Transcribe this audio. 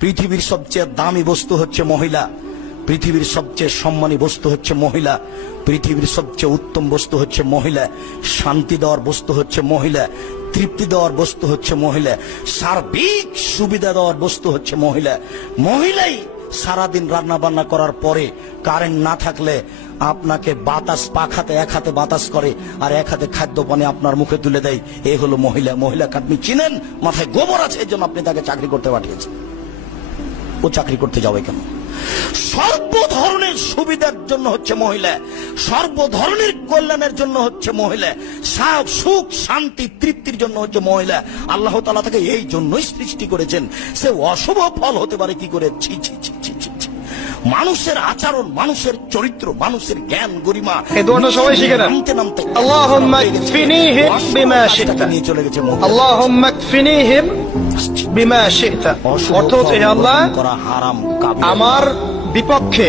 পৃথিবীর সবচেয়ে দামি বস্তু হচ্ছে মহিলা, পৃথিবীর সবচেয়ে সম্মানী বস্তু হচ্ছে মহিলা, পৃথিবীর সবচেয়ে উত্তম বস্তু হচ্ছে মহিলা, শান্তি দেওয়ার বস্তু হচ্ছে মহিলা, তৃপ্তি দেওয়ার বস্তু হচ্ছে মহিলা, সার্বিক সুবিধা দেওয়ার বস্তু হচ্ছে মহিলা। মহিলাই সারাদিন রান্না বান্না করার পরে কারেন্ট না থাকলে আপনাকে বাতাস পাখাতে এক হাতে বাতাস করে আর এক হাতে খাদ্য পানি আপনার মুখে তুলে দেয়। এই হলো মহিলা। মহিলাকে আপনি চিনেন, মাথায় গোবর আছে, এই জন্য আপনি তাকে চাকরি করতে পাঠিয়েছেন। ও চাকরি করতে যাবে কেন? সর্ব ধরনের সুবিধার জন্য হচ্ছে মহিলা, সর্ব ধরনের কল্যাণের জন্য হচ্ছে মহিলা, সুখ শান্তি তৃপ্তির জন্য হচ্ছে মহিলা। আল্লাহ তাআলা তাকে এই জন্যই সৃষ্টি করেছেন। সে অশুভ ফল হতে পারে কি করে? ছি ছি ছি ছি ছি। মানুষের আচরণ, মানুষের চরিত্র, মানুষের জ্ঞান গরিমা এই দোয়াটা সবাই শিখে নেন। নামতে নামতে আল্লাহুম্মা কফিনিহিম বিমা শি'তা, নিয়ে চলে গেছে। আল্লাহুম্মা কফিনিহিম বিমা শি'তা, অর্থ হচ্ছে হে আল্লাহ করা হারাম, আমার বিপক্ষে